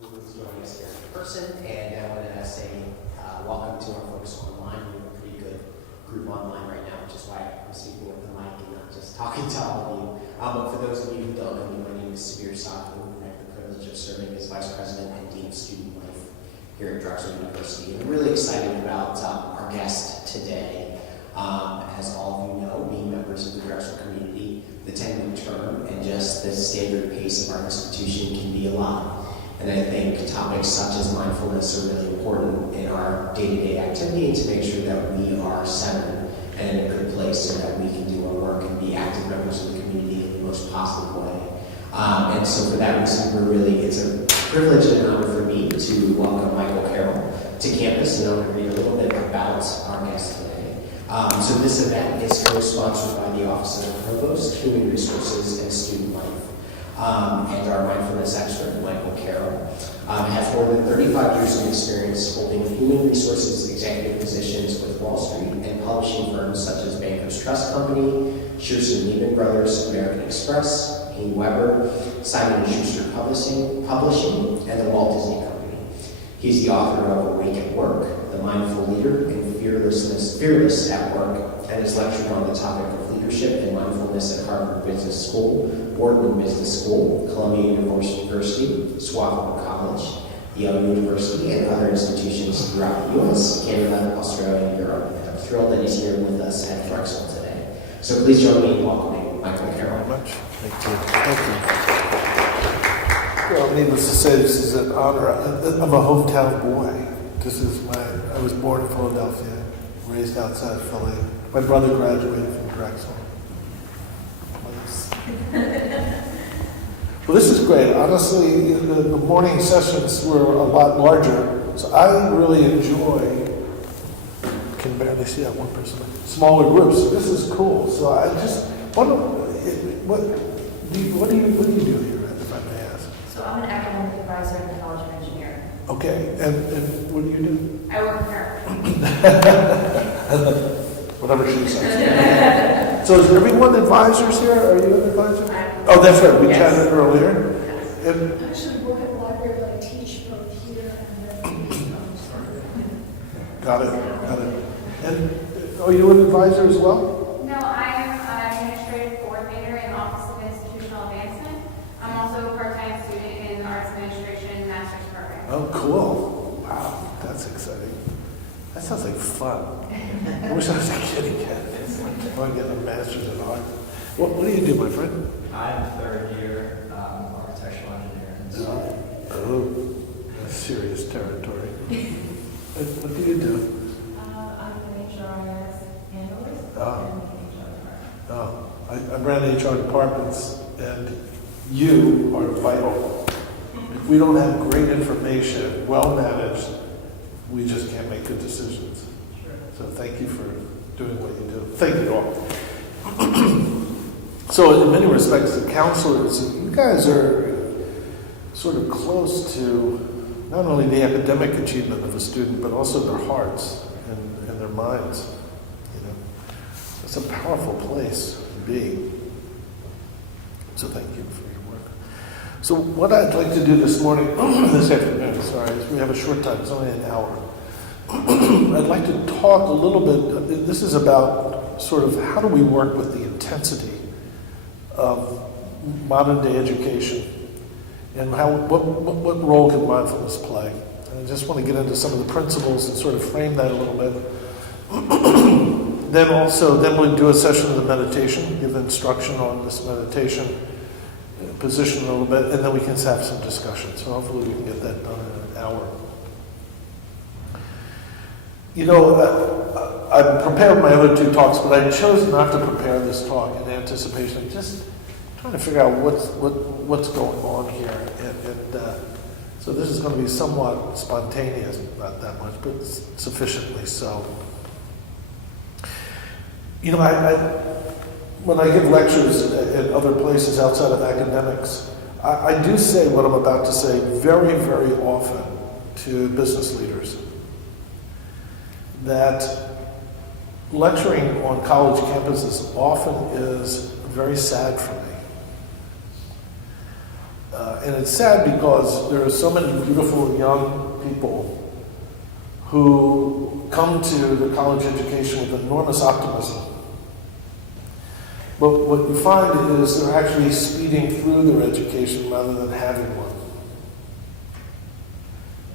who's joining us here in person, and I want to say welcome to our folks online. We have a pretty good group online right now, which is why I'm speaking with the mic and not just talking to all of you. But for those of you who don't know me, my name is Sabir Sakhu, and I have the privilege of serving as Vice President and Dean of Student Life here at Drexel University. And I'm really excited about our guest today. As all of you know, being members of the Drexel community, the 10-week term and just the standard pace of our institution can be a lot. And I think topics such as mindfulness are really important in our day-to-day activity and to make sure that we are centered and in a good place so that we can do our work and be active members of the community in the most positive way. And so for that reason, it's a privilege and an honor for me to welcome Michael Carroll to campus, and I'm going to read a little bit about our guest today. So this event is co-sponsored by the Office of the Provost, Human Resources, and Student Life. And our mindfulness expert, Michael Carroll, has more than 35 years of experience holding human resources executive positions with Wall Street and publishing firms such as Bankers Trust Company, Shearson Lehman Brothers, American Express, King Weber, Simon & Schuster Publishing, and the Walt Disney Company. He's the author of Awake at Work, The Mindful Leader, and Fearless at Work, and has lectured on the topic of leadership and mindfulness at Harvard Business School, Wharton Business School, Columbia University, Swarthmore College, Yale University, and other institutions throughout the U.S., Canada, Australia, and Europe. And I'm thrilled that he's here with us at Drexel today. So please join me in welcoming Michael Carroll. Very much. Thank you. Well, needless to say, this is an honor. I'm a hometown boy. I was born in Philadelphia, raised outside Philly. My brother graduated from Drexel. Well, this is great. Honestly, the morning sessions were a lot larger, so I really enjoy, can barely see that one person, smaller groups. This is cool. So I just, what do you do here, if I may ask? So I'm an academic advisor in the College of Engineering. Okay, and what do you do? I work here. Whatever she says. So is everyone advisors here? Are you an advisor? Oh, that's right. We chatted earlier. And I actually work at the library, but I teach both here and then. got it. And are you an advisor as well? No, I am an administrative coordinator in the Office of Institutional Advancement. I'm also a part-time student in the Arts Administration Master's Program. Oh, cool. Wow, that's exciting. That sounds like fun. I wish I was a kid again. I want to get a master's in art. What do you do, my friend? I'm third year architectural engineering. Oh, that's serious territory. What do you do? I'm an HRIS analyst Oh. in the HR department. Oh, I ran HR departments, and you are vital. If we don't have great information, well managed, we just can't make good decisions. Sure. So thank you for doing what you do. Thank you all. So in many respects, the counselors, you guys are sort of close to not only the academic achievement of a student, but also their hearts and their minds. You know, it's a powerful place to be. So thank you for your work. So what I'd like to do this morning, this afternoon, sorry, is we have a short time, it's only an hour. I'd like to talk a little bit, this is about sort of how do we work with the intensity of modern day education and what role can mindfulness play. And I just want to get into some of the principles and sort of frame that a little bit. Then we'll do a session of the meditation, give instruction on this meditation, position a little bit, and then we can have some discussion. So hopefully we can get that done in an hour. You know, I prepared my other two talks, but I chose not to prepare this talk in anticipation of just trying to figure out what's going on here. And so this is going to be somewhat spontaneous, not that much, but sufficiently so. You know, when I give lectures at other places outside of academics, I do say what I'm about to say very, very often to business leaders. That lecturing on college campuses often is very sad for me. And it's sad because there are so many beautiful young people who come to the college education with enormous optimism. But what you find is they're actually speeding through their education rather than having one.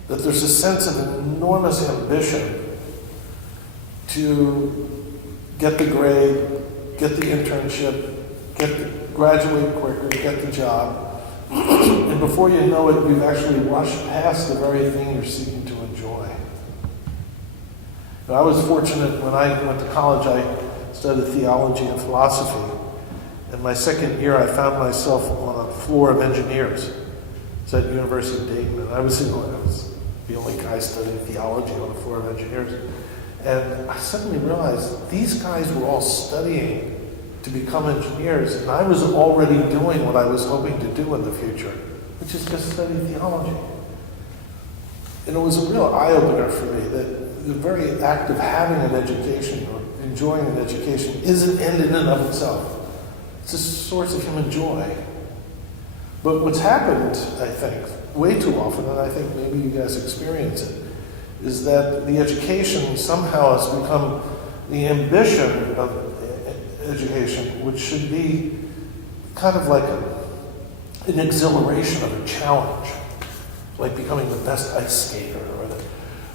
That there's a sense of enormous ambition to get the grade, get the internship, graduate quicker, get the job. And before you know it, you've actually rushed past the very thing you're seeking to enjoy. Now, I was fortunate when I went to college, I studied theology and philosophy. In my second year, I found myself on a floor of engineers. It's at University of Dayton, and I was the only guy studying theology on the floor of engineers. And I suddenly realized these guys were all studying to become engineers, and I was already doing what I was hoping to do in the future, which is just study theology. And it was a real eye-opener for me that the very act of having an education or enjoying an education isn't end in and of itself. It's a source of human joy. But what's happened, I think, way too often, and I think maybe you guys experience it, is that the education somehow has become the ambition of education, which should be kind of like an exhilaration of a challenge, like becoming the best ice skater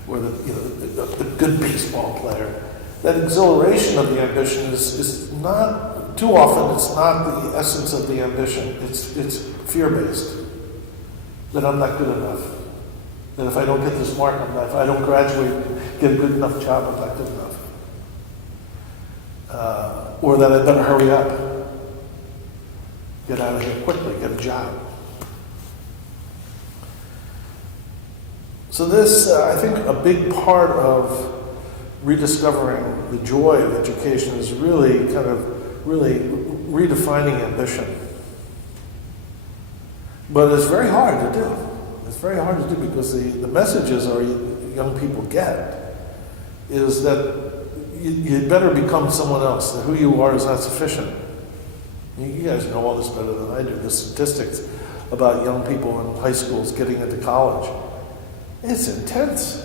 or the good baseball player. That exhilaration of the ambition is not, too often it's not the essence of the ambition. It's fear-based. That I'm not good enough. That if I don't get this mark, if I don't graduate, get a good enough job, I'm not good enough. Or that I better hurry up. Get out of here quickly, get a job. So this, I think a big part of rediscovering the joy of education is really redefining ambition. But it's very hard to do. It's very hard to do because the messages our young people get is that you better become someone else, that who you are is not sufficient. You guys know all this better than I do, the statistics about young people in high schools getting into college. It's intense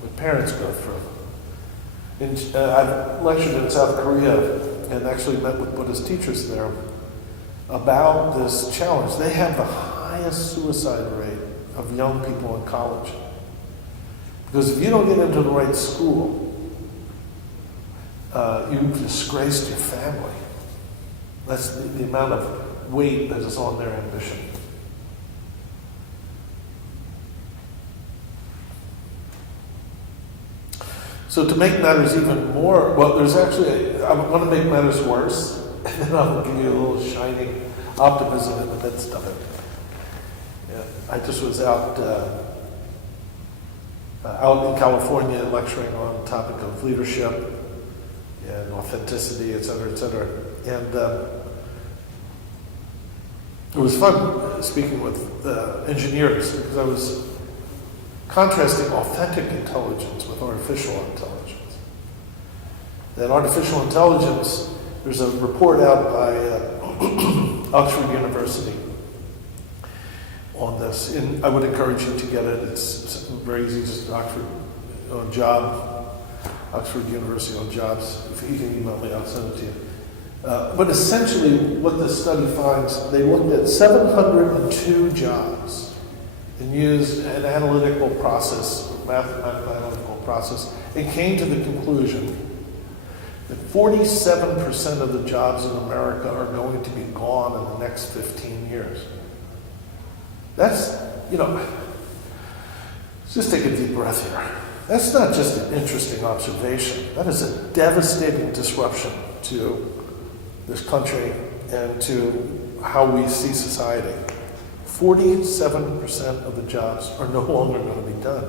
what parents go through. I've lectured in South Korea and actually met with Buddhist teachers there about this challenge. They have the highest suicide rate of young people in college. Because if you don't get into the right school, you've disgraced your family. That's the amount of weight that is on their ambition. So to make matters even more, well, there's actually, I'm going to make matters worse, and then I'll give you a little shining optimism in the midst of it. Yeah, I just was out in California lecturing on the topic of leadership and authenticity, et cetera, and it was fun speaking with engineers because I was contrasting authentic intelligence with artificial intelligence. That artificial intelligence, there's a report out by Oxford University on this, and I would encourage you to get it. It's very easy, just Oxford on Oxford University on jobs. If you can email me, I'll send it to you. But essentially, what this study finds, they looked at 702 jobs and used an analytical process, mathematical analytical process, and came to the conclusion that 47% of the jobs in America are going to be gone in the next 15 years. That's, just take a deep breath here. That's not just an interesting observation. That is a devastating disruption to this country and to how we see society. 47% of the jobs are no longer going to be done.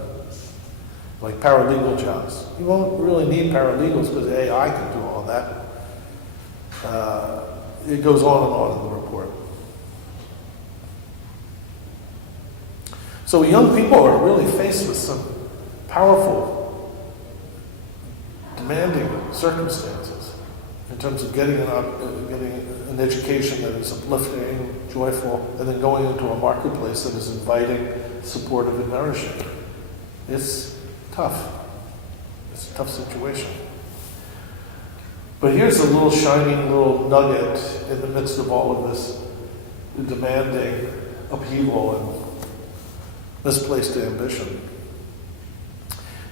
Like paralegal jobs. You won't really need paralegals because AI can do all that. It goes on and on in the report. So young people are really faced with some powerful, demanding circumstances in terms of getting an an education that is uplifting, joyful, and then going into a marketplace that is inviting, supportive, and nourishing. It's tough. It's a tough situation. But here's a little shining little nugget in the midst of all of this demanding upheaval and misplaced ambition.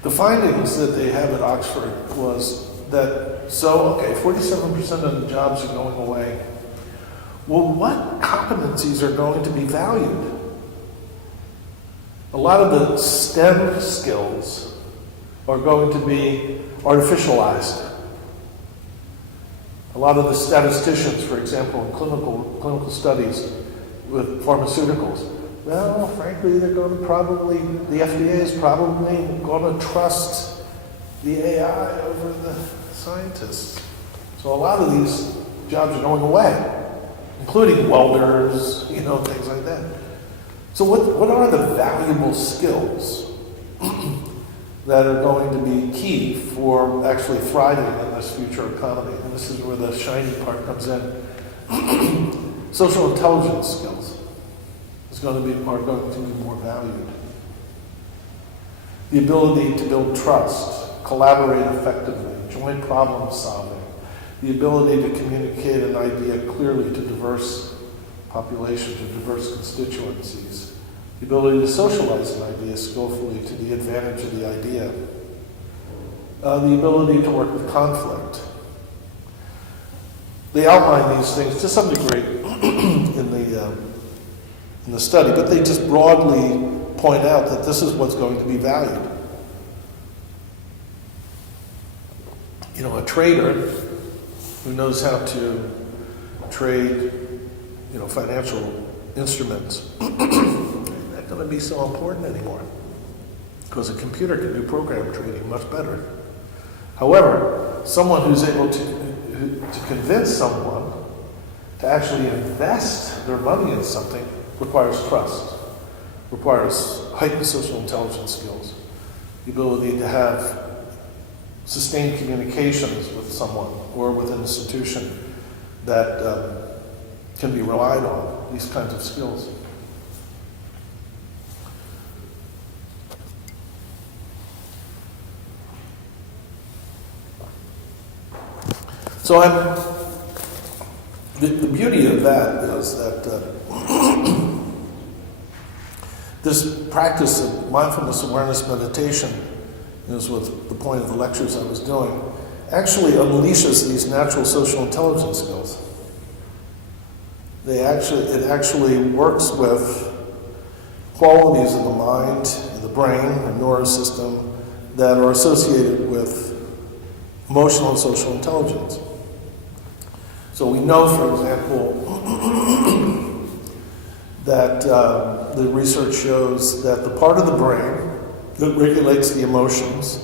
The findings that they have at Oxford was that, 47% of the jobs are going away. Well, what competencies are going to be valued? A lot of the STEM skills are going to be artificialized. A lot of the statisticians, for example, in clinical studies with pharmaceuticals, well, frankly, they're going to probably, the FDA is probably going to trust the AI over the scientists. So a lot of these jobs are going away, including welders, things like that. So what are the valuable skills that are going to be key for actually thriving in this future economy? And this is where the shiny part comes in. Social intelligence skills are going to be more valued. The ability to build trust, collaborate effectively, joint problem solving, the ability to communicate an idea clearly to diverse populations or diverse constituencies, the ability to socialize an idea skillfully to the advantage of the idea, the ability to work with conflict. They outline these things to some degree in the study, but they just broadly point out that this is what's going to be valued. A trader who knows how to trade, financial instruments, not going to be so important anymore because a computer can do program trading much better. However, someone who's able to convince someone to actually invest their money in something requires trust, requires heightened social intelligence skills, the ability to have sustained communications with someone or with an institution that can be relied on, these kinds of skills. So the beauty of that is that this practice of mindfulness, awareness, meditation, is what the point of the lectures I was doing, actually unleashes these natural social intelligence skills. It actually works with qualities of the mind, the brain, the nervous system that are associated with emotional and social intelligence. So we know, for example, that the research shows that the part of the brain that regulates the emotions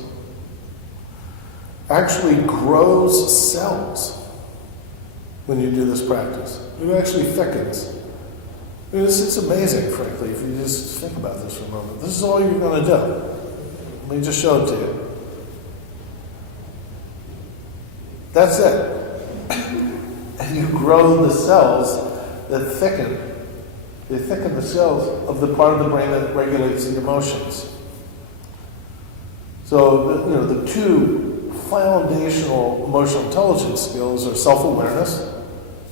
actually grows cells when you do this practice. It actually thickens. It's amazing, frankly, if you just think about this for a moment. This is all you're going to do. Let me just show it to you. That's it. And you grow the cells that thicken. They thicken the cells of the part of the brain that regulates the emotions. So, the two foundational emotional intelligence skills are self-awareness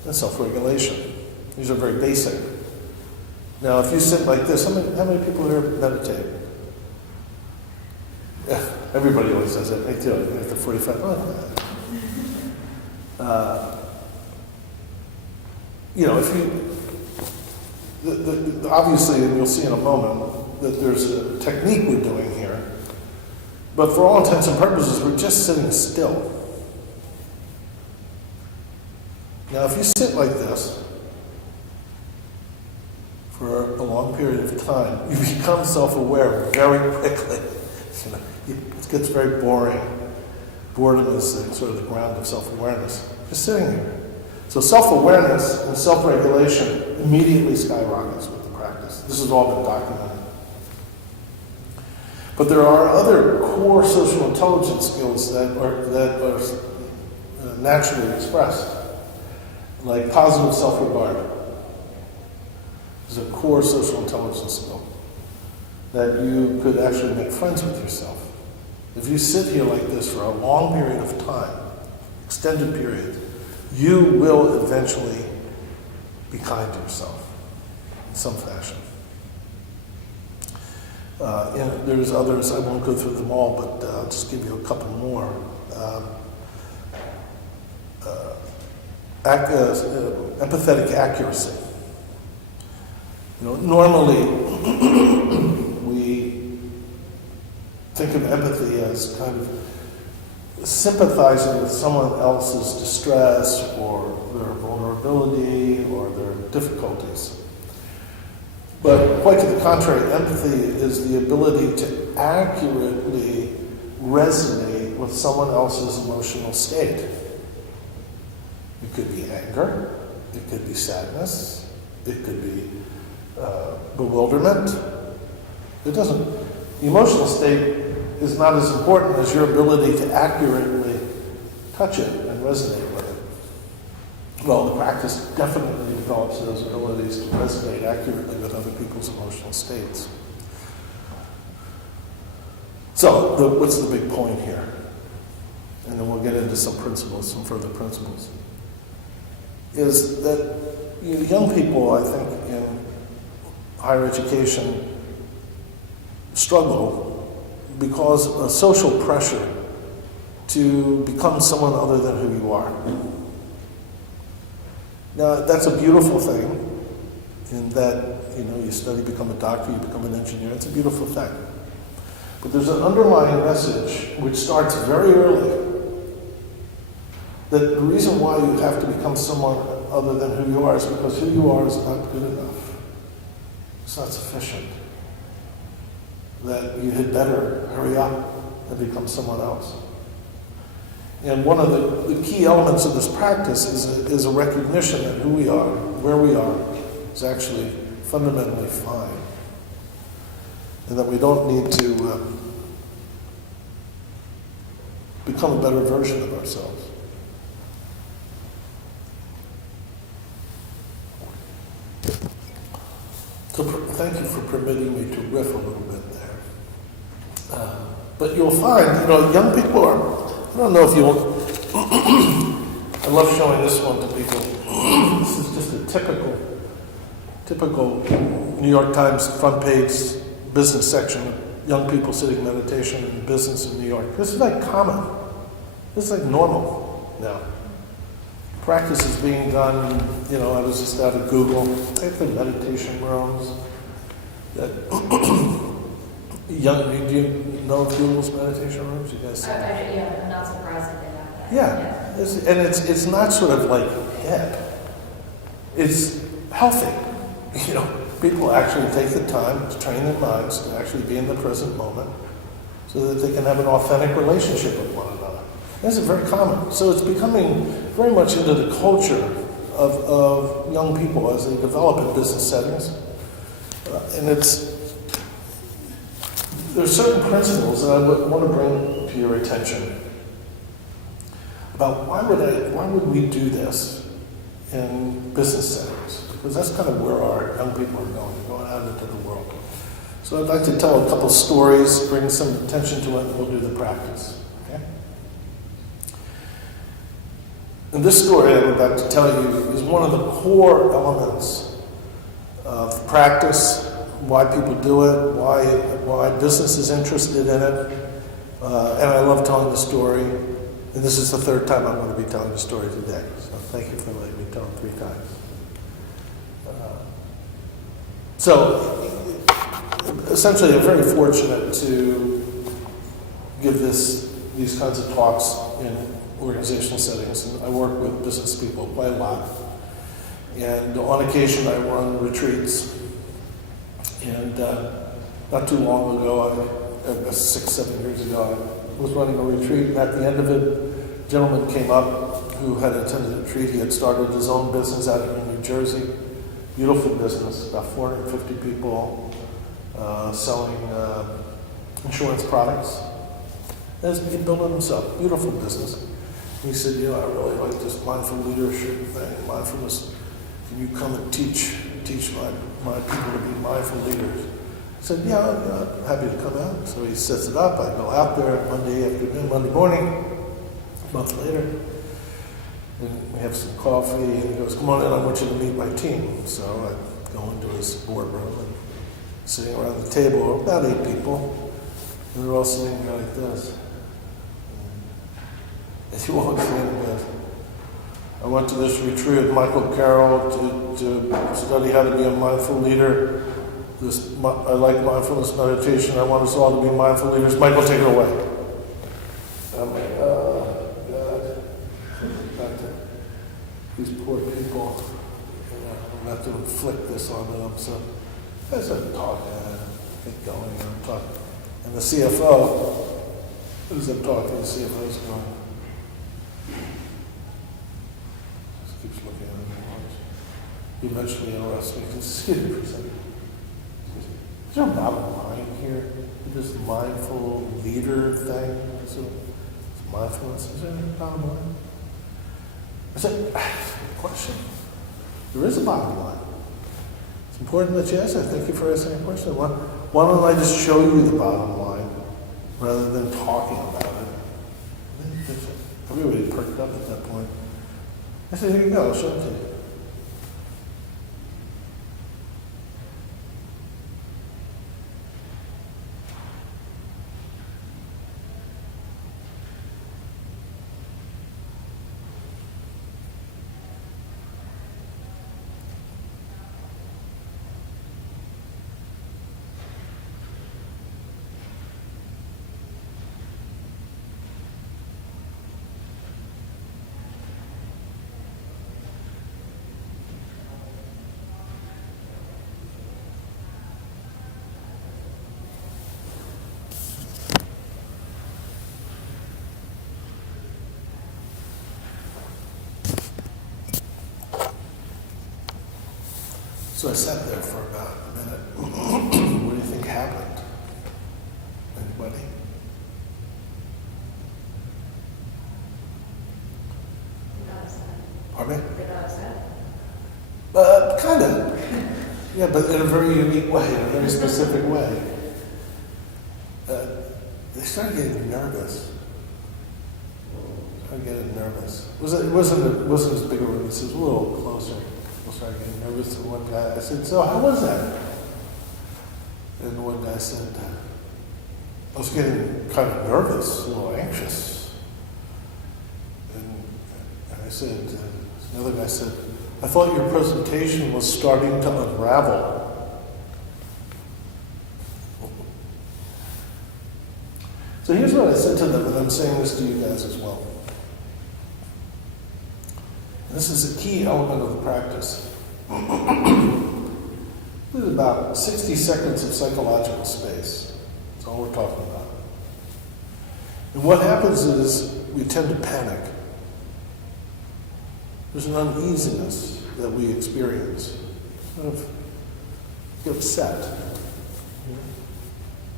and self-regulation. These are very basic. Now, if you sit like this, how many people here meditate? Yeah, everybody always says that. Me too. After 45. If you, obviously, and you'll see in a moment that there's a technique we're doing here, but for all intents and purposes, we're just sitting still. Now, if you sit like this for a long period of time, you become self-aware very quickly. It gets very boring. Boredom is sort of the ground of self-awareness. Just sitting here. So self-awareness and self-regulation immediately skyrockets with the practice. This has all been documented. But there are other core social intelligence skills that are naturally expressed. like positive self-regard, is a core social intelligence skill that you could actually make friends with yourself. If you sit here like this for a long period of time, extended period, you will eventually be kind to yourself in some fashion. There's others, I won't go through them all, but I'll just give you a couple more. Empathetic accuracy. Normally we think of empathy as kind of sympathizing with someone else's distress or their vulnerability or their difficulties. But quite to the contrary, empathy is the ability to accurately resonate with someone else's emotional state. It could be anger, it could be sadness, it could be bewilderment. The emotional state is not as important as your ability to accurately touch it and resonate with it. Well, the practice definitely develops those abilities to resonate accurately with other people's emotional states. So, what's the big point here? And then we'll get into some further principles. Is that young people, I think, in higher education struggle because of social pressure to become someone other than who you are. Now, that's a beautiful thing in that, you study, become a doctor, you become an engineer. It's a beautiful thing. But there's an underlying message which starts very early that the reason why you have to become someone other than who you are is because who you are is not good enough. It's not sufficient. That you had better hurry up and become someone else. And one of the key elements of this practice is a recognition that who we are, where we are, is actually fundamentally fine. And that we don't need to become a better version of ourselves. So thank you for permitting me to riff a little bit there. But you'll find, young people are, I don't know if you'll, I love showing this one to people. This is just a typical New York Times front page business section, young people sitting meditation in business in New York. This is like common. This is like normal now. Practice is being done, I was just out of Google. They have the meditation rooms. Do you know of Google's meditation rooms? You guys see that? Yeah, I'm not surprised that they have that. Yeah, it's not sort of like hip. It's healthy. People actually take the time to train their minds to actually be in the present moment so that they can have an authentic relationship with one another. This is very common. So it's becoming very much into the culture of young people as they develop in business settings. And there's certain principles that I want to bring to your attention about why would we do this in business settings? Because that's kind of where our young people are going out into the world. So I'd like to tell a couple stories, bring some attention to it, and we'll do the practice. Okay? And this story I'm about to tell you is one of the core elements of practice, why people do it, why business is interested in it. And I love telling the story. And this is the third time I'm going to be telling the story today. So thank you for letting me tell it 3 times. So, essentially, I'm very fortunate to give these kinds of talks in organizational settings. And I work with business people quite a lot. And on occasion, I run retreats. And not too long ago, 6-7 years ago, I was running a retreat. And at the end of it, a gentleman came up who had attended the retreat. He had started his own business out in New Jersey. Beautiful business, about 450 people selling insurance products. He built it himself. Beautiful business. He said, you know, I really like this mindful leadership thing, mindfulness. Can you come and teach my people to be mindful leaders? I said, yeah, I'm happy to come out. So he sets it up. I go out there Monday afternoon, Monday morning, a month later, and we have some coffee, and he goes, come on in, I want you to meet my team. So I go into his boardroom, and sitting around the table, about 8 people, and they're all sitting there like this. And he walks in and goes, I went to this retreat with Michael Carroll to study how to be a mindful leader. I like mindfulness meditation. I want us all to be mindful leaders. Michael, take it away. I'm like, oh, God. Back to these poor people. I'm going to have to inflict this onto them. So I started talking and get going and I'm talking. And the CFO, as I'm talking, the CFO is going, just keeps looking at me. He eventually interrupts me. Excuse me for a second. Is there a bottom line here? This mindful leader thing? It's mindfulness. Is there a bottom line? I said, question. There is a bottom line. It's important that you ask that. Thank you for asking a question. Why don't I just show you the bottom line rather than talking about it? Everybody perked up at that point. I said, here you go, I'll show it to you. So I sat there for about a minute. What do you think happened? Anybody? Pardon me? Kind of. Yeah, but in a very unique way, in a very specific way. They started getting nervous. It wasn't as big a room. It was a little closer. People started getting nervous. And one guy, I said, so how was that? And one guy said, I was getting kind of nervous, a little anxious. And I said, another guy said, I thought your presentation was starting to unravel. So here's what I said to them, and I'm saying this to you guys as well. This is a key element of the practice. This is about 60 seconds of psychological space. That's all we're talking about. And what happens is we tend to panic. There's an uneasiness that we experience. Kind of get upset.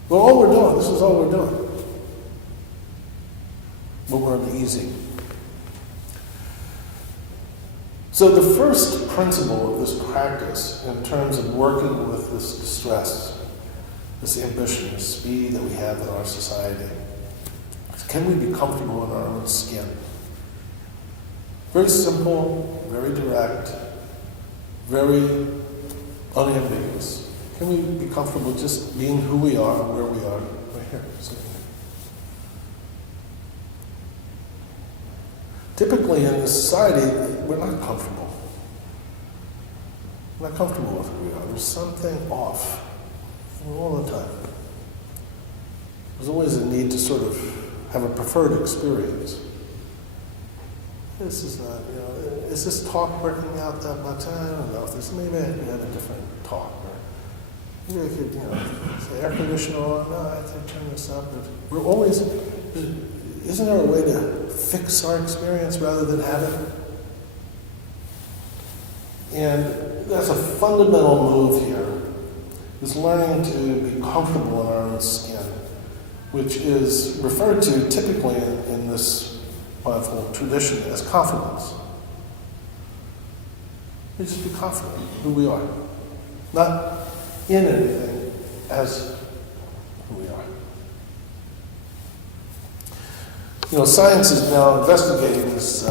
Well, all we're doing, this is all we're doing. But we're uneasy. So the first principle of this practice in terms of working with this distress, this ambition, this speed that we have in our society, is can we be comfortable in our own skin? Very simple, very direct, very unambiguous. Can we be comfortable just being who we are, where we are, right here? Typically in this society, we're not comfortable. We're not comfortable with who we are. There's something off all the time. There's always a need to sort of have a preferred experience. This is not, is this talk working out that much? I don't know if there's, maybe I could have a different talk. Or maybe I could, say air conditioner on, no, I have to turn this up. We're always, isn't there a way to fix our experience rather than have it? And that's a fundamental move here, is learning to be comfortable in our own skin, which is referred to typically in this mindful tradition as confidence. We just be confident in who we are. Not in anything, as who we are. You know, science is now investigating this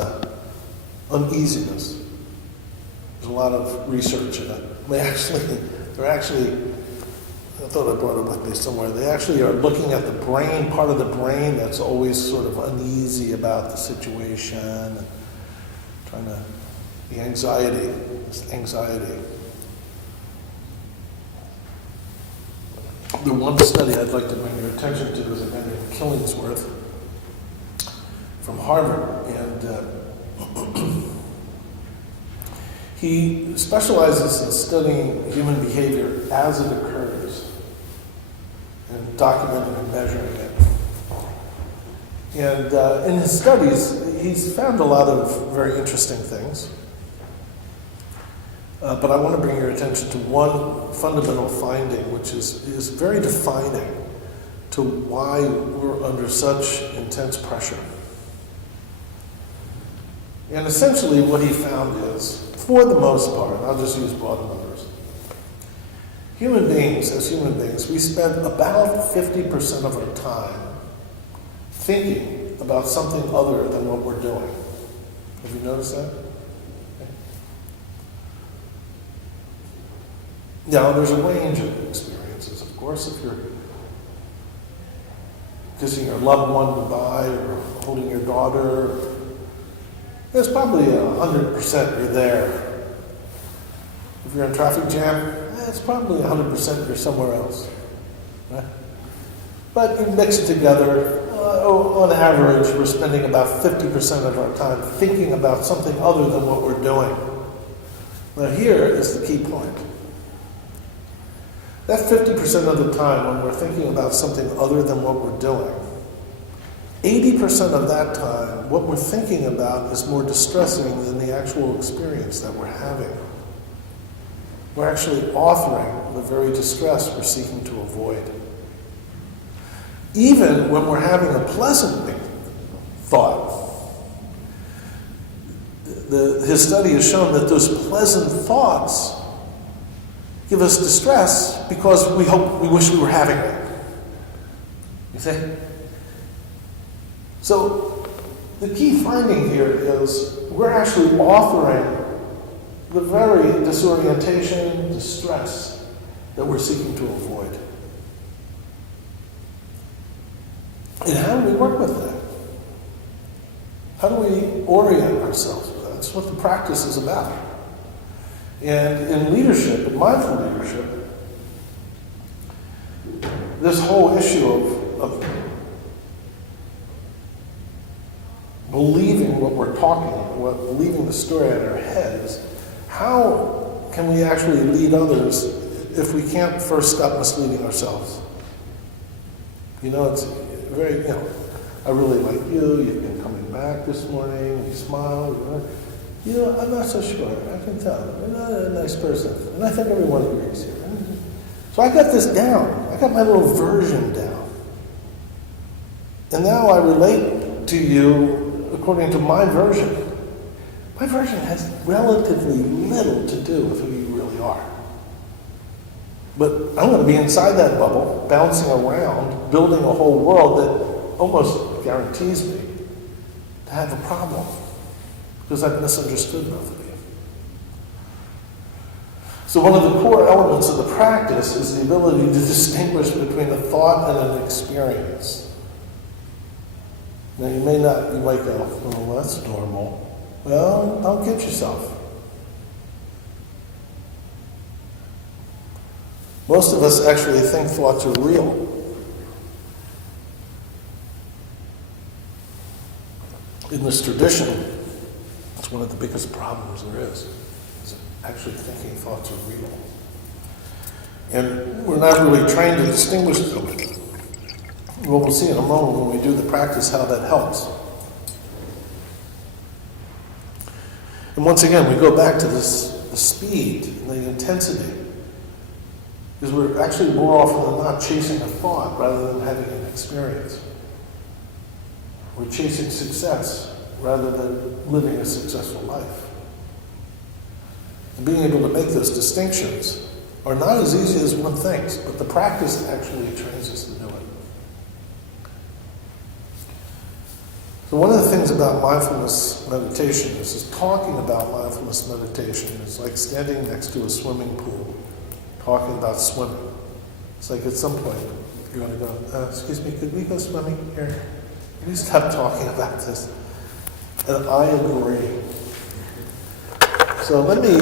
uneasiness. There's a lot of research in it. They're actually, I thought I brought it with me somewhere. They actually are looking at the brain, part of the brain that's always sort of uneasy about the situation, and trying to, the anxiety, this anxiety. The one study I'd like to bring your attention to is a guy named Killingsworth from Harvard, and he specializes in studying human behavior as it occurs and documenting and measuring it. And in his studies, he's found a lot of very interesting things. But I want to bring your attention to one fundamental finding, which is very defining to why we're under such intense pressure. And essentially what he found is, for the most part, and I'll just use broad numbers, human beings, as human beings, we spend about 50% of our time thinking about something other than what we're doing. Have you noticed that? Now, there's a range of experiences, of course. If you're kissing your loved one goodbye or holding your daughter, there's probably 100% you're there. If you're in a traffic jam, it's probably 100% you're somewhere else. Right? But you mix it together. On average, we're spending about 50% of our time thinking about something other than what we're doing. Now, here is the key point. That 50% of the time when we're thinking about something other than what we're doing, 80% of that time, what we're thinking about is more distressing than the actual experience that we're having. We're actually authoring the very distress we're seeking to avoid. Even when we're having a pleasant thought, his study has shown that those pleasant thoughts give us distress because we wish we were having it. You see? So the key finding here is we're actually authoring the very disorientation, distress that we're seeking to avoid. And how do we work with that? How do we orient ourselves with that? That's what the practice is about. And in leadership, in mindful leadership, this whole issue of believing what we're talking about, believing the story in our head is, how can we actually lead others if we can't first stop misleading ourselves? You know, it's very, I really like you, you've been coming back this morning, you smile, I'm not so sure, I can tell, you're not a nice person, and I think everyone agrees here. So I got this down, I got my little version down. And now I relate to you according to my version. My version has relatively little to do with who you really are. But I'm going to be inside that bubble, bouncing around, building a whole world that almost guarantees me to have a problem because I've misunderstood both of you. So one of the core elements of the practice is the ability to distinguish between a thought and an experience. Now you might go, well, that's normal. Well, don't kid yourself. Most of us actually think thoughts are real. In this tradition, it's one of the biggest problems there is actually thinking thoughts are real. And we're not really trained to distinguish them. Well, we'll see in a moment when we do the practice how that helps. And once again, we go back to the speed and the intensity. Because we're actually more often than not chasing a thought rather than having an experience. We're chasing success rather than living a successful life. And being able to make those distinctions are not as easy as one thinks, but the practice actually trains us to do it. So one of the things about mindfulness meditation is talking about mindfulness meditation is like standing next to a swimming pool, talking about swimming. It's like at some point you're going to go, excuse me, could we go swimming here? Can we stop talking about this? And I agree. So let me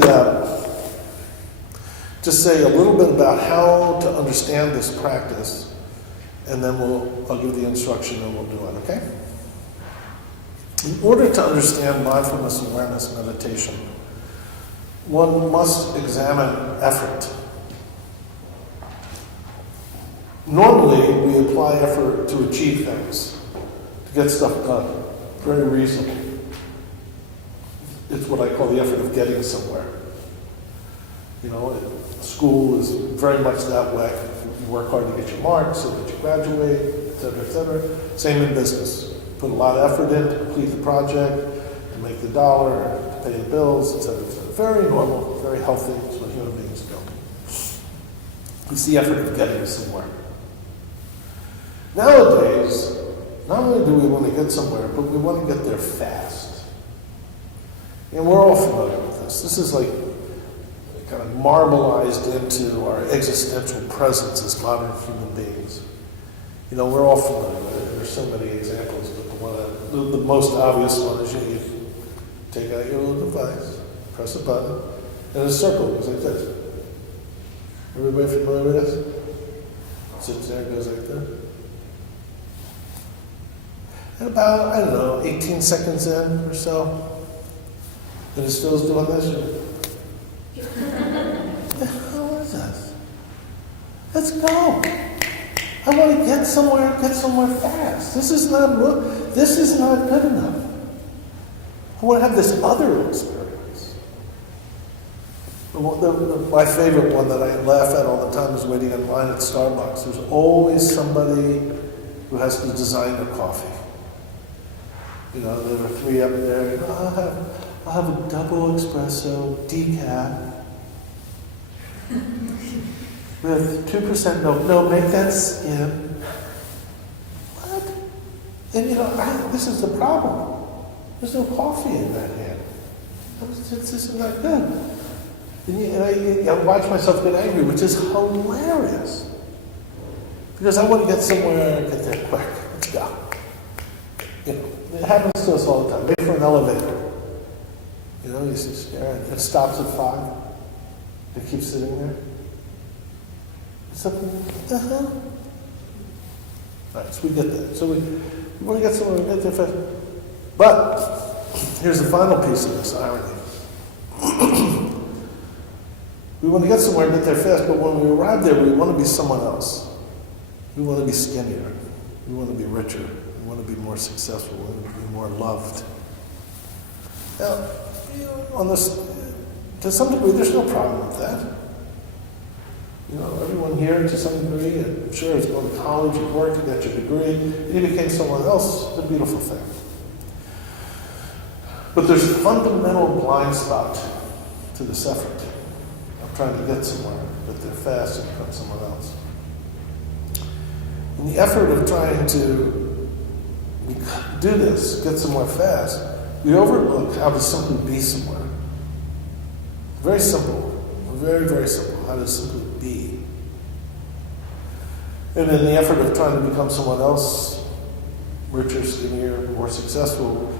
just say a little bit about how to understand this practice, and then I'll give the instruction and we'll do it, okay? In order to understand mindfulness awareness meditation, one must examine effort. Normally, we apply effort to achieve things, to get stuff done, very reasonably. It's what I call the effort of getting somewhere. You know, school is very much that way. You work hard to get your marks so that you graduate, et cetera, et cetera. Same in business. Put a lot of effort in to complete the project, to make the dollar, to pay the bills, et cetera, et cetera. Very normal, very healthy. It's what human beings do. It's the effort of getting somewhere. Nowadays, not only do we want to get somewhere, but we want to get there fast. And we're all familiar with this. This is like kind of marbleized into our existential presence as modern human beings. You know, we're all familiar with it. There's so many examples, but the most obvious one is you take out your little device, press a button, and a circle goes like this. Everybody familiar with this? Sits there, goes like this. And about, 18 seconds in or so, and it still is doing this. What the hell is this? Let's go. I want to get somewhere fast. This is not good enough. I want to have this other experience. My favorite one that I laugh at all the time is waiting in line at Starbucks. There's always somebody who has to design their coffee. You know, there are three up there. You know, I'll have a double espresso decaf with 2% milk. No, make that skim. What? And this is the problem. There's no coffee in that hand. This isn't that good. And I watch myself get angry, which is hilarious. Because I want to get somewhere and get there quick. Let's go. It happens to us all the time. Wait for an elevator. You sit there, it stops at 5. It keeps sitting there. Something, what the hell? All right, so we get that. So we want to get somewhere, we get there fast. But here's the final piece of this irony. We want to get somewhere, get there fast, but when we arrive there, we want to be someone else. We want to be skinnier. We want to be richer. We want to be more successful. We want to be more loved. Now, on this, to some degree, there's no problem with that. Everyone here, to some degree, I'm sure, is going to college, you work, you got your degree, and you became someone else. It's a beautiful thing. But there's a fundamental blind spot to this effort. I'm trying to get somewhere, but they're fast and become someone else. In the effort of trying to do this, get somewhere fast, we overlook how to simply be somewhere. Very simple. Very, very simple. How to simply be. And in the effort of trying to become someone else, richer, skinnier, more successful,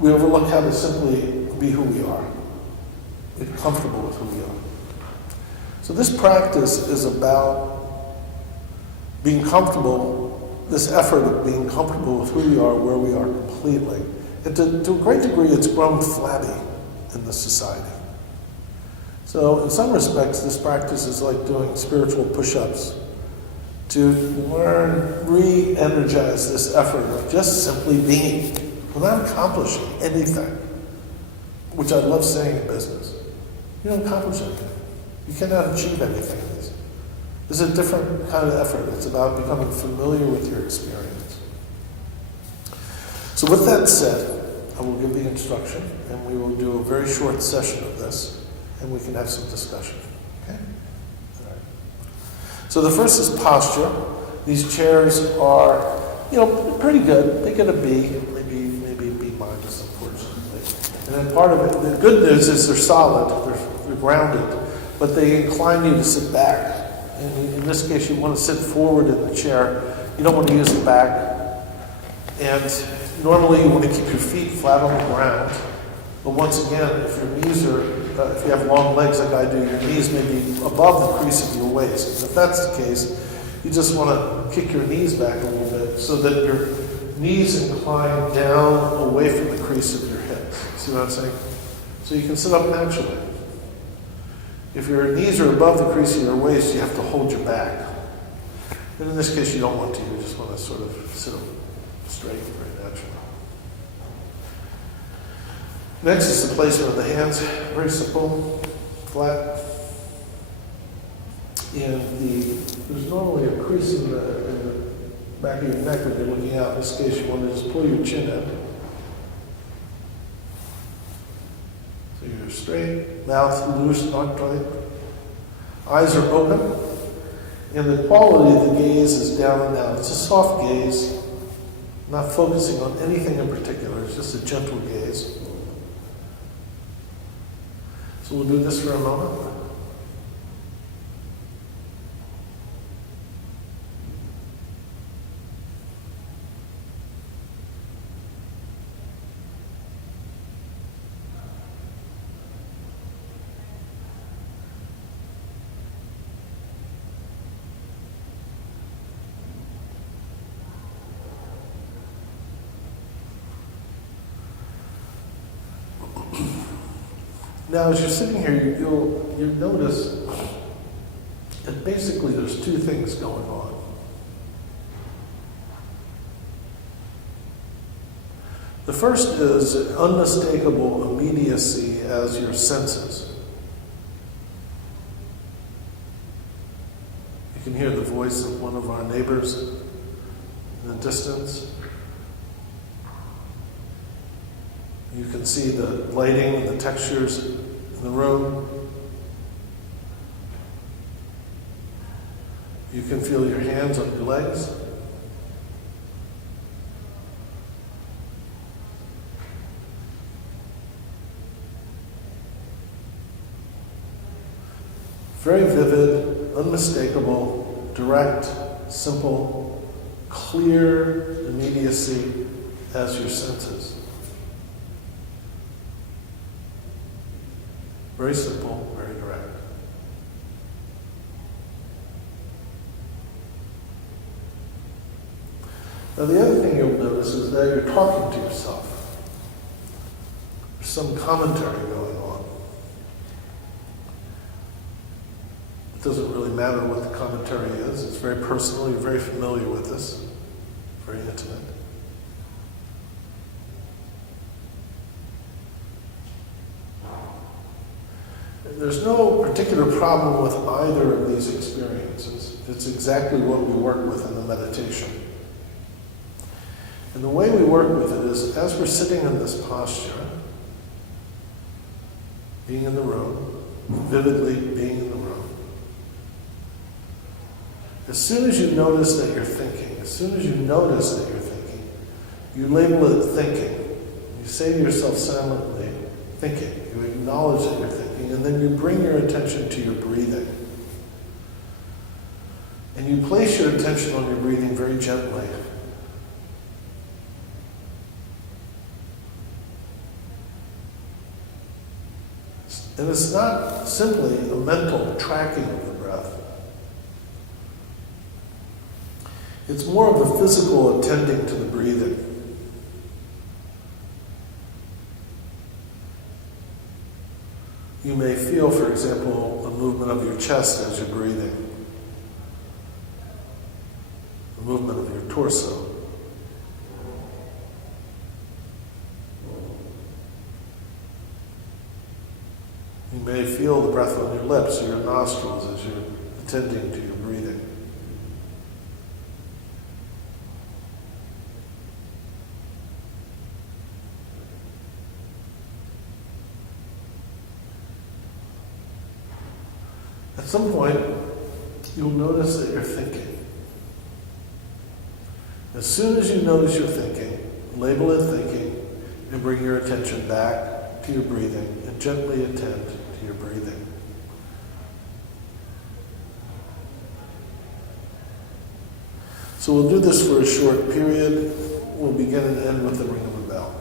we overlook how to simply be who we are. Get comfortable with who we are. So this practice is about being comfortable, this effort of being comfortable with who we are, where we are completely. And to a great degree, it's grown flabby in this society. So in some respects, this practice is like doing spiritual push-ups to learn, re-energize this effort of just simply being, without accomplishing anything, which I love saying in business. You don't accomplish anything. You cannot achieve anything in this. This is a different kind of effort. It's about becoming familiar with your experience. So with that said, I will give the instruction, and we will do a very short session of this, and we can have some discussion. Okay? All right. So the first is posture. These chairs are, pretty good. They get a B, maybe B minus, unfortunately. And then part of it, the good news is they're solid, they're grounded, but they incline you to sit back. And in this case, you want to sit forward in the chair. You don't want to use the back. And normally you want to keep your feet flat on the ground. But once again, if your knees are, if you have long legs like I do, your knees may be above the crease of your waist. And if that's the case, you just want to kick your knees back a little bit so that your knees incline down away from the crease of your hips. See what I'm saying? So you can sit up naturally. If your knees are above the crease of your waist, you have to hold your back. And in this case, you don't want to. You just want to sort of sit up straight, very natural. Next is the placement of the hands. Very simple, flat. And there's normally a crease in the back of your neck when you're looking out. In this case, you want to just pull your chin in. So you're straight, mouth loose, not tight. Eyes are open. And the quality of the gaze is down and out. It's a soft gaze, not focusing on anything in particular. It's just a gentle gaze. So we'll do this for a moment. Now, as you're sitting here, you'll notice that basically there's two things going on. The first is unmistakable immediacy as your senses. You can hear the voice of one of our neighbors in the distance. You can see the lighting and the textures in the room. You can feel your hands on your legs. Very vivid, unmistakable, direct, simple, clear immediacy as your senses. Very simple, very direct. Now the other thing you'll notice is that you're talking to yourself. There's some commentary going on. It doesn't really matter what the commentary is. It's very personal. You're very familiar with this. Very intimate. There's no particular problem with either of these experiences. It's exactly what we work with in the meditation. And the way we work with it is, as we're sitting in this posture, being in the room, vividly being in the room, as soon as you notice that you're thinking, you label it thinking. You say to yourself silently, thinking. You acknowledge that you're thinking, and then you bring your attention to your breathing. And you place your attention on your breathing very gently. And it's not simply a mental tracking of the breath. It's more of a physical attending to the breathing. You may feel, for example, a movement of your chest as you're breathing, a movement of your torso. You may feel the breath on your lips or your nostrils as you're attending to your breathing. At some point, you'll notice that you're thinking. As soon as you notice you're thinking, label it thinking and bring your attention back to your breathing and gently attend to your breathing. So we'll do this for a short period. We'll begin and end with the ring of a bell.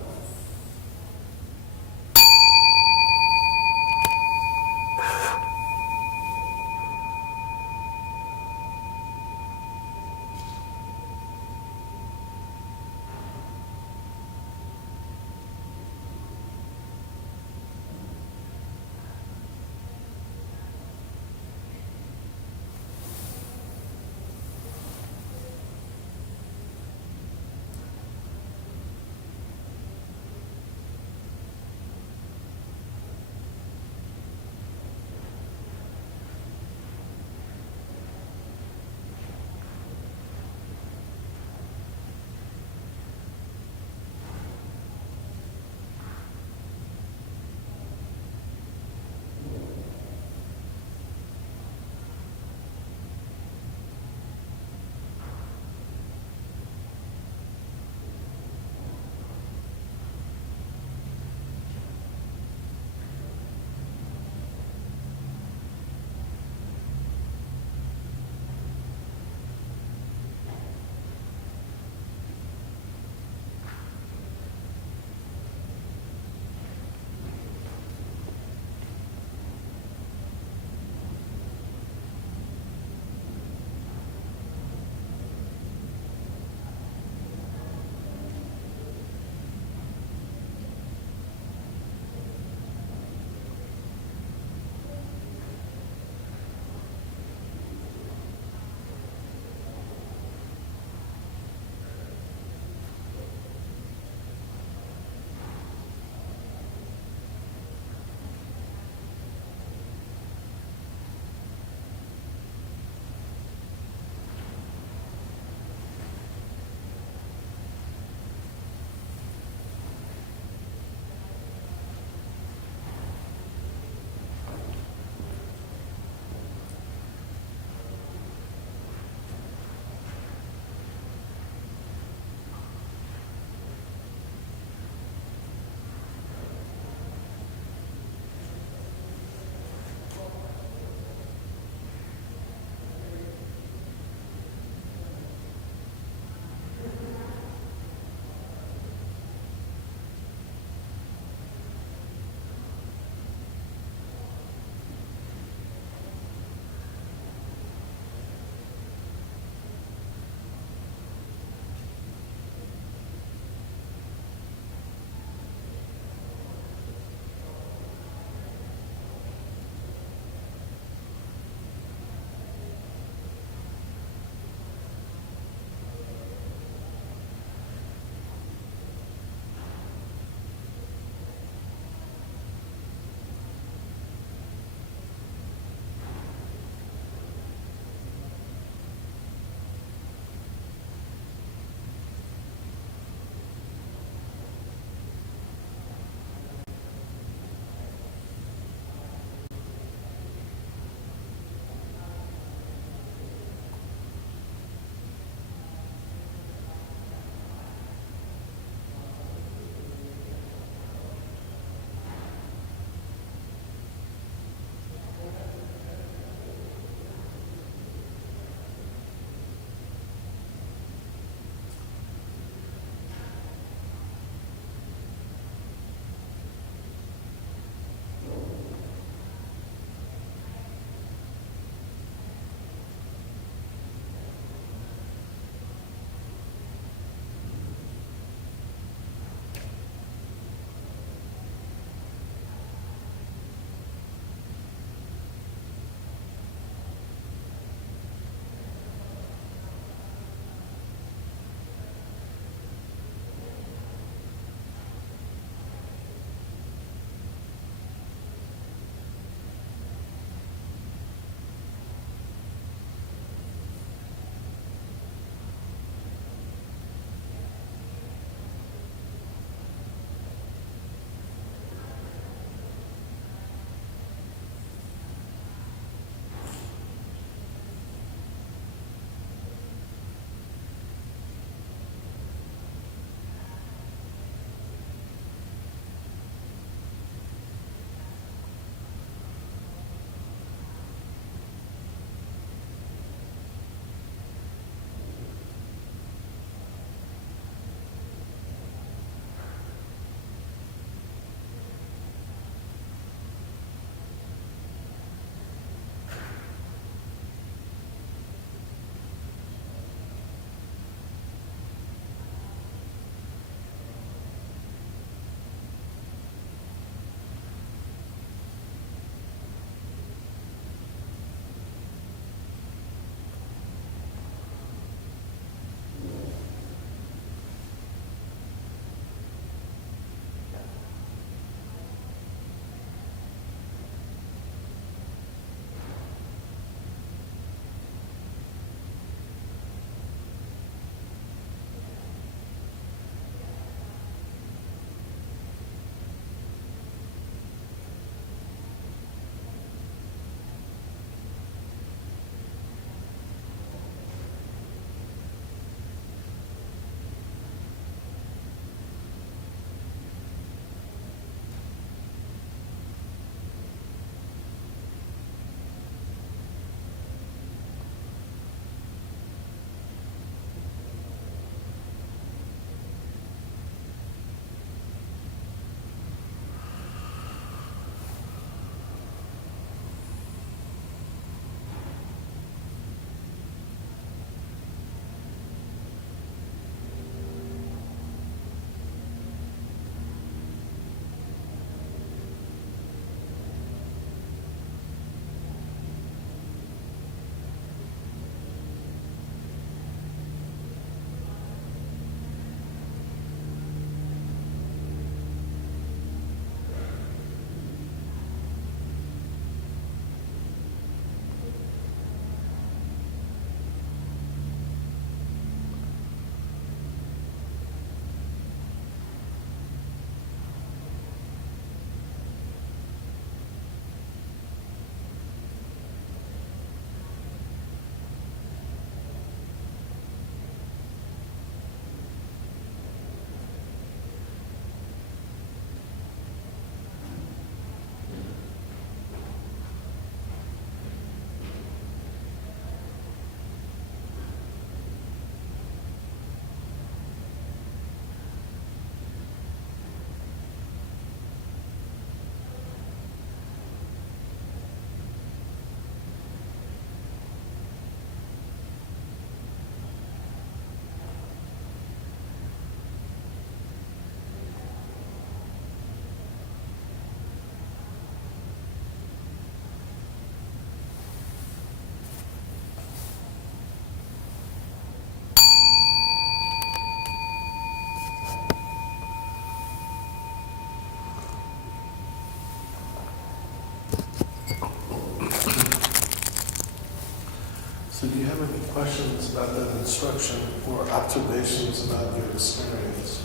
So do you have any questions about that instruction or observations about your experience?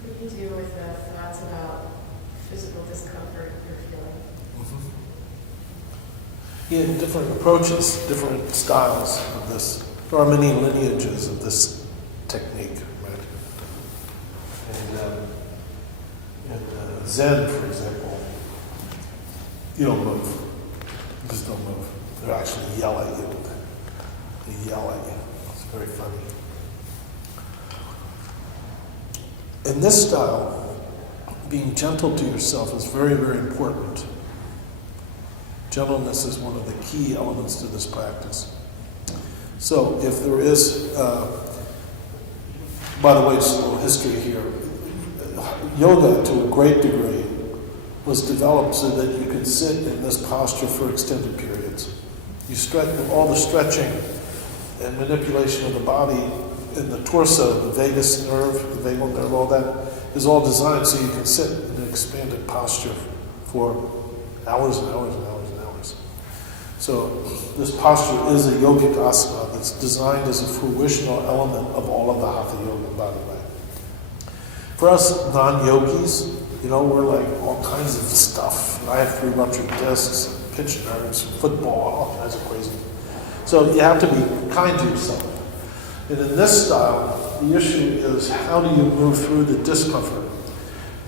What do you do with the thoughts about physical discomfort you're feeling? Yeah, different approaches, different styles of this. There are many lineages of this technique, right? And Zen, for example, you don't move. You just don't move. They actually yell at you. They yell at you. It's very funny. In this style, being gentle to yourself is very, very important. Gentleness is one of the key elements to this practice. So if there is, by the way, just a little history here. Yoga, to a great degree, was developed so that you could sit in this posture for extended periods. You stretch, all the stretching and manipulation of the body in the torso, the vagus nerve, the vagal nerve, all that is all designed so you can sit in an expanded posture for hours and hours and hours and hours. So this posture is a yogic asana that's designed as a fruitional element of all of the hatha yoga, by the way. For us non-yogis, we're like all kinds of stuff. I have 3 ruptured discs, pinched nerves, football, all kinds of crazy. So you have to be kind to yourself. And in this style, the issue is how do you move through the discomfort?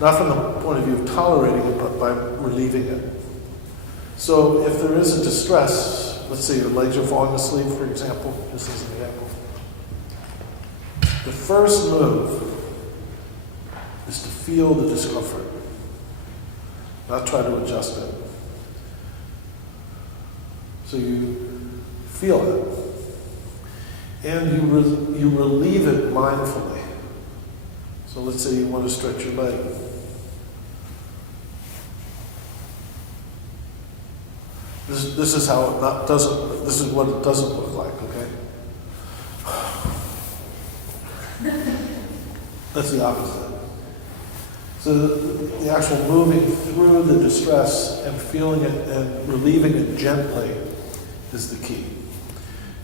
Not from the point of view of tolerating it, but by relieving it. So if there is a distress, let's say your legs are falling asleep, for example, just as an example. The first move is to feel the discomfort, not try to adjust it. So you feel it, and you relieve it mindfully. So let's say you want to stretch your leg. This is how it doesn't. This is what it doesn't look like. Okay. That's the opposite. So the actual moving through the distress and feeling it and relieving it gently is the key.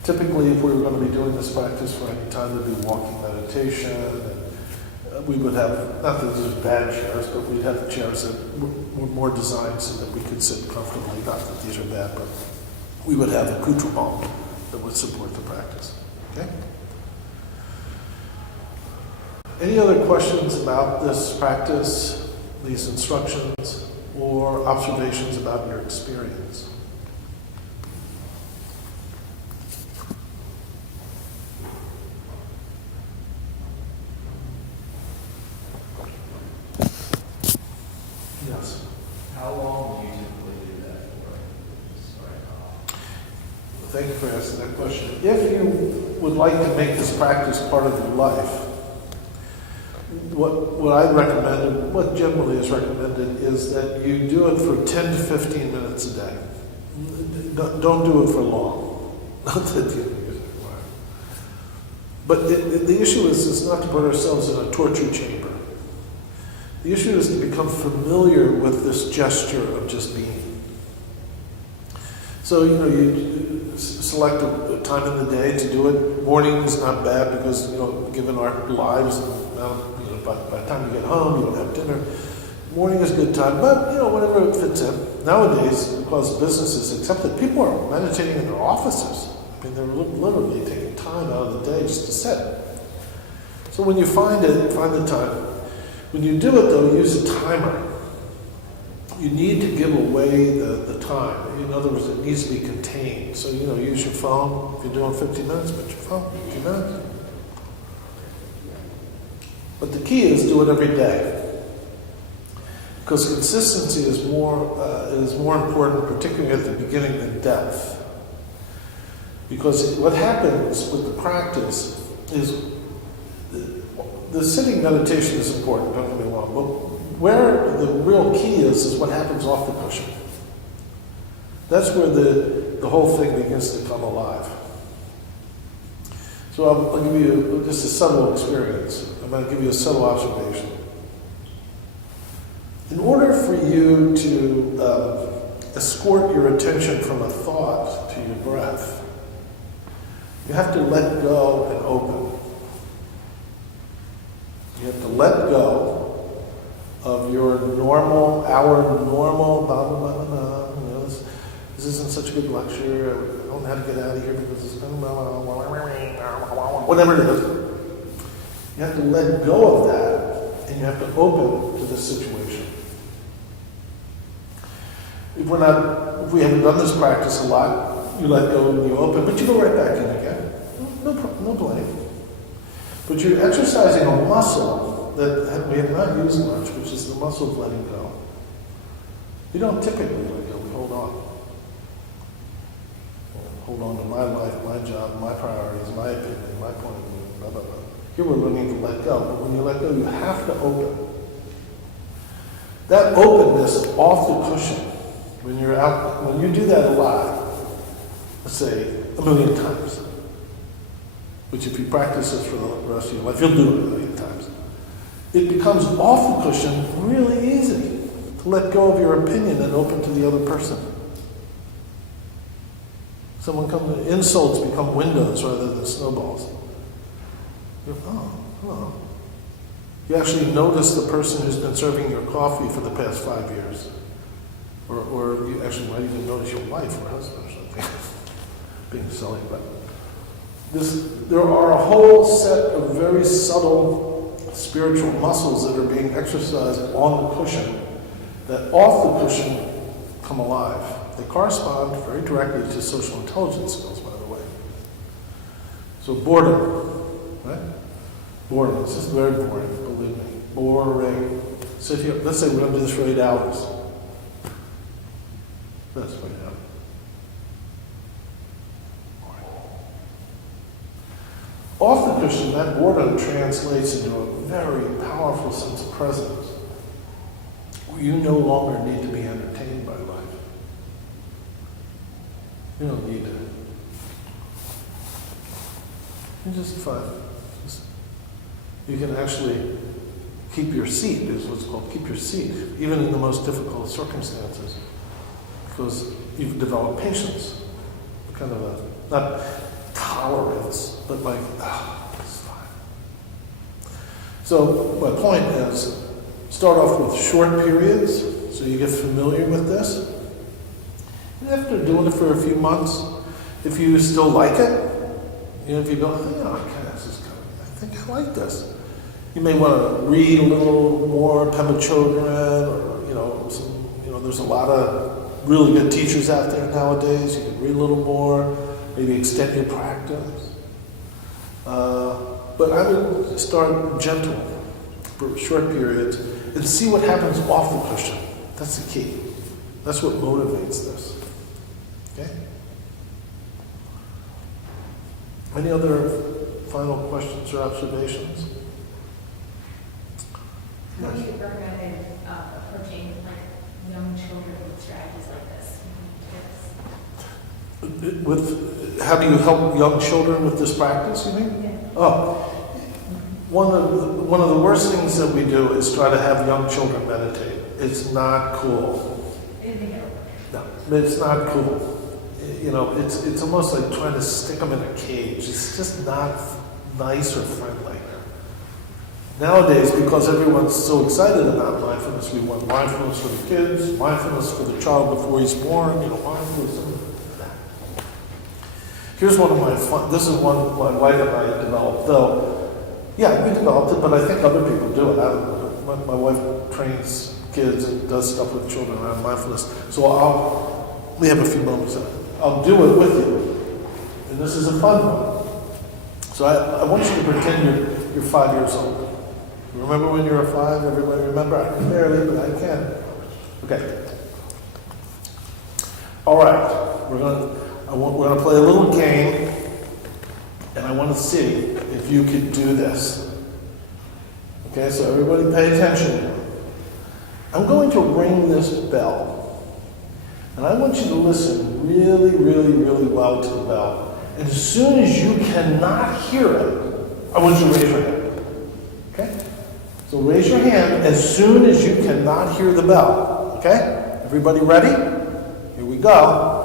Typically, if we were going to be doing this practice for any time, there'd be walking meditation, and we would have, not that there's bad chairs, but we'd have chairs that were more designed so that we could sit comfortably. Not that these are bad, but we would have accoutrement that would support the practice. Okay? Any other questions about this practice, these instructions, or observations about your experience? Yes. How long do you typically do that for? Sorry. Thank you for asking that question. If you would like to make this practice part of your life, what I recommend, and what generally is recommended, is that you do it for 10 to 15 minutes a day. Don't do it for long. Not that you But the issue is not to put ourselves in a torture chamber. The issue is to become familiar with this gesture of just being. So, you select a time in the day to do it. Morning is not bad because, given our lives, by the time you get home, you don't have dinner. Morning is a good time, but, whenever it fits in. Nowadays, because business is accepted, people are meditating in their offices. I mean, they're literally taking time out of the day just to sit. So when you find the time. When you do it, though, use a timer. You need to give away the time. In other words, it needs to be contained. So, use your phone. If you're doing 15 minutes, put your phone, 15 minutes. But the key is do it every day. Because consistency is more important, particularly at the beginning, than depth. Because what happens with the practice is the sitting meditation is important, don't get me wrong, but where the real key is what happens off the cushion. That's where the whole thing begins to come alive. So I'll give you just a subtle experience. I'm going to give you a subtle observation. In order for you to escort your attention from a thought to your breath, you have to let go and open. You have to let go of your normal, you know, this isn't such a good lecture, I don't know how to get out of here because it's whatever it is. You have to let go of that and you have to open to the situation. If we haven't done this practice a lot, you let go and you open, but you go right back in again. No blame. But you're exercising a muscle that we have not used much, which is the muscle of letting go. We don't typically let go, we hold on. Hold on to my life, my job, my priorities, my opinion, my point of view, blah, blah, blah. Here we're learning to let go, but when you let go, you have to open. That openness off the cushion, when you're out, when you do that a lot, let's say 1,000,000 times, which if you practice this for the rest of your life, you'll do it 1,000,000 times. It becomes off the cushion really easy to let go of your opinion and open to the other person. Insults become windows rather than snowballs. Oh, hello. You actually notice the person who's been serving your coffee for the past 5 years. Or you actually might even notice your wife or husband or something being silly. But there are a whole set of very subtle spiritual muscles that are being exercised on the cushion that off the cushion come alive. They correspond very directly to social intelligence skills, by the way. So boredom, right? Boredom. This is very boring, believe me. Boring. Sit here. Let's say we're going to do this for 8 hours. That's what you have. Off the cushion, that boredom translates into a very powerful sense of presence. You no longer need to be entertained by life. You don't need it. You're just fine. You can actually keep your seat, is what's called keep your seat, even in the most difficult circumstances. Because you've developed patience. Kind of a, not tolerance, but like, it's fine. So my point is, start off with short periods, so you get familiar with this. And after doing it for a few months, if you still like it, if you go, okay, this is good. I think I like this. You may want to read a little more Pema Chodron, or there's a lot of really good teachers out there nowadays. You can read a little more, maybe extend your practice. But I would start gentle for short periods and see what happens off the cushion. That's the key. That's what motivates this. Okay? Any other final questions or observations? How do you recommend approaching young children with strategies like this? How do you help young children with this practice, you mean? Yeah. Oh, one of the worst things that we do is try to have young children meditate. It's not cool. No, it's not cool. It's almost like trying to stick them in a cage. It's just not nice or friendly. Nowadays, because everyone's so excited about mindfulness, we want mindfulness for the kids, mindfulness for the child before he's born, mindfulness. Here's one of this is one my wife and I have developed, though, yeah, we developed it, but I think other people do it. My wife trains kids and does stuff with children around mindfulness. So we have a few moments. I'll do it with you. And this is a fun one. So I want you to pretend you're 5 years old. Remember when you were 5? Everybody remember? I can barely, but I can. Okay. All right. We're going to play a little game, and I want to see if you can do this. Okay, so everybody pay attention. I'm going to ring this bell. And I want you to listen really, really, really well to the bell. And as soon as you cannot hear it, I want you to raise your hand. Okay? So raise your hand as soon as you cannot hear the bell. Okay? Everybody ready? Here we go.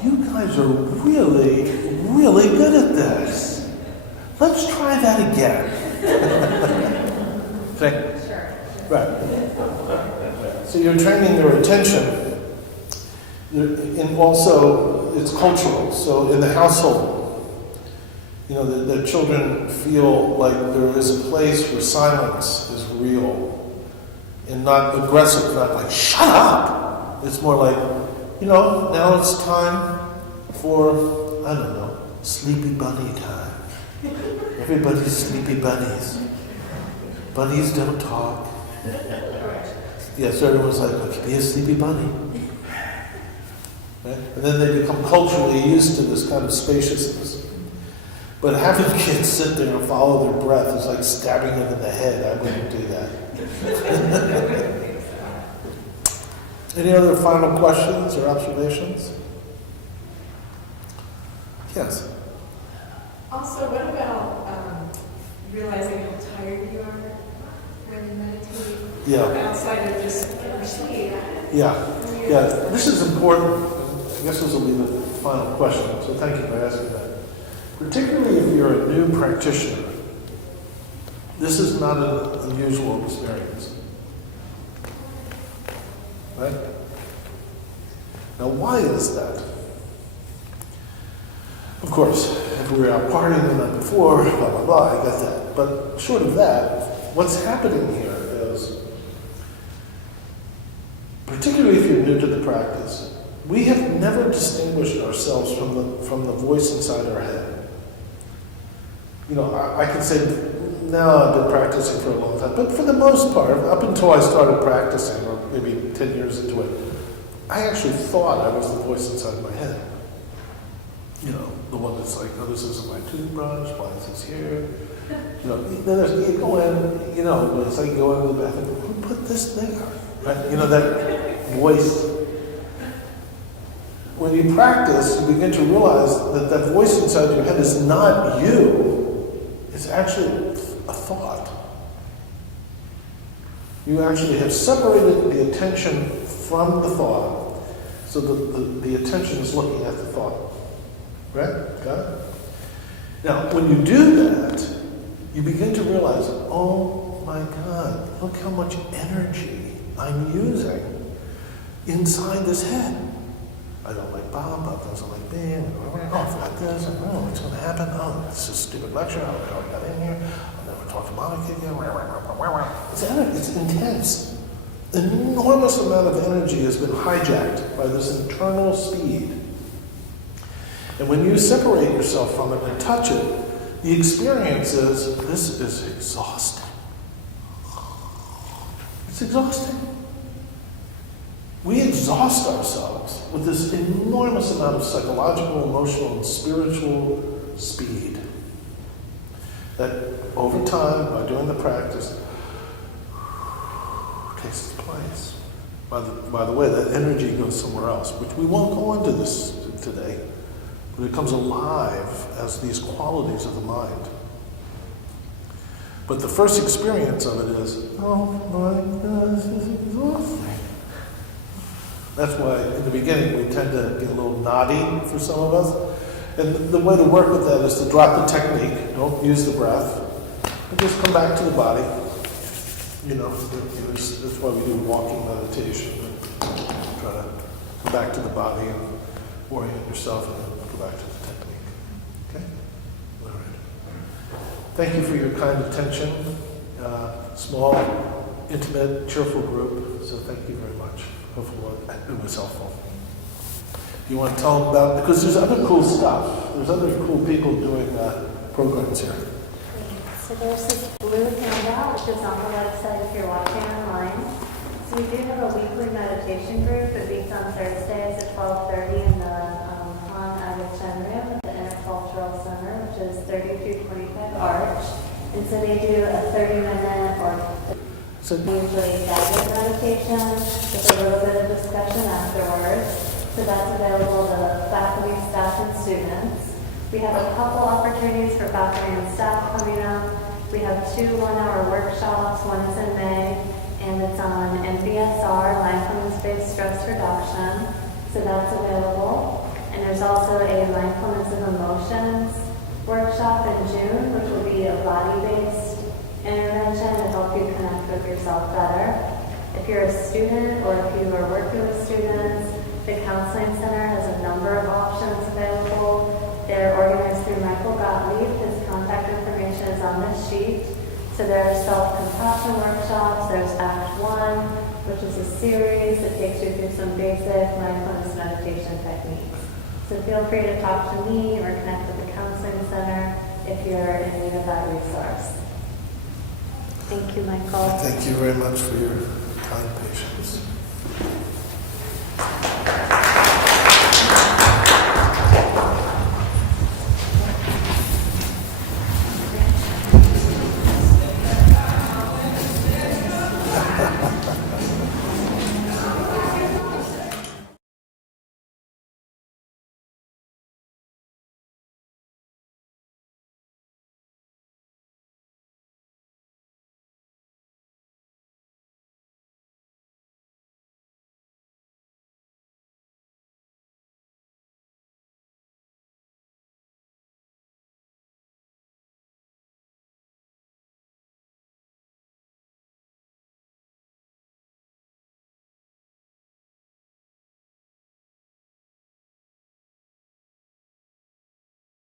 You guys are really, really good at this. Let's try that again. Okay? Sure. Right. So you're training their attention. And also, it's cultural. So in the household, you know, the children feel like there is a place where silence is real and not aggressive, not like, shut up. It's more like, you know, now it's time for, I don't know, sleepy bunny time. Everybody's sleepy bunnies. Bunnies don't talk. Yeah, so everyone's like, okay, be a sleepy bunny. Right? And then they become culturally used to this kind of spaciousness. But having kids sit there and follow their breath is like stabbing them in the head. I wouldn't do that. Any other final questions or observations? Yes. Also, what about realizing how tired you are when you meditate? Yeah. Outside of just your sleep. Yeah. This is important. I guess this will be the final question. So thank you for asking that. Particularly if you're a new practitioner, this is not an unusual experience. Right? Now, why is that? Of course, if we were out partying the night before, blah, blah, blah, I get that. But short of that, what's happening here is, particularly if you're new to the practice, we have never distinguished ourselves from the voice inside our head. You know, I can say, now I've been practicing for a long time, but for the most part, up until I started practicing, or maybe 10 years into it, I actually thought I was the voice inside my head. You know, the one that's like, oh, this isn't my toothbrush, why is this here? You know, then you go in, you know, it's like you go into the bathroom, who put this there? Right? You know, that voice. When you practice, you begin to realize that that voice inside your head is not you. It's actually a thought. You actually have separated the attention from the thought, so that the attention is looking at the thought. Right? Got it? Now, when you do that, you begin to realize, oh my God, look how much energy I'm using inside this head. I don't like Bob, Bob doesn't like me, oh, I forgot this, oh, what's going to happen? Oh, this is a stupid lecture, I don't know how I got in here, I'll never talk to Monica again. It's intense. An enormous amount of energy has been hijacked by this internal speed. And when you separate yourself from it and touch it, the experience is, this is exhausting. It's exhausting. We exhaust ourselves with this enormous amount of psychological, emotional, and spiritual speed that over time, by doing the practice, takes its place. By the way, that energy goes somewhere else, which we won't go into this today, but it comes alive as these qualities of the mind. But the first experience of it is, oh my God, this is exhausting. That's why in the beginning we tend to get a little naughty for some of us. And the way to work with that is to drop the technique, don't use the breath, and just come back to the body. You know, that's why we do walking meditation. Try to come back to the body and orient yourself and then go back to the technique. Okay? All right. Thank you for your kind attention. Small, intimate, cheerful group. So thank you very much. Hopefully it was helpful. You want to tell them about, because there's other cool stuff. There's other cool people doing programs here. So there's this blue handout, which is on the website if you're watching online. So we do have a weekly meditation group. It meets on Thursdays at 12:30 in the Han Agachan room at the Intercultural Center, which is 3225 Arch. And so they do a 30-minute or So, usually guided meditation with a little bit of discussion afterwards. So that's available to faculty, staff, and students. We have a couple opportunities for faculty and staff coming up. We have 2 one-hour workshops. One is in May, and it's on MBSR, mindfulness-based stress reduction. So that's available. And there's also a mindfulness of emotions workshop in June, which will be a body-based intervention to help you connect with yourself better. If you're a student or if you are working with students, the Counseling Center has a number of options available. They're organized through Michael Gottlieb. His contact information is on this sheet. So there are self-compassion workshops. There's Act 1, which is a series that takes you through some basic mindfulness meditation techniques. So feel free to talk to me or connect with the Counseling Center if you're in need of that resource. Thank you, Michael. thank you very much for your kind patience.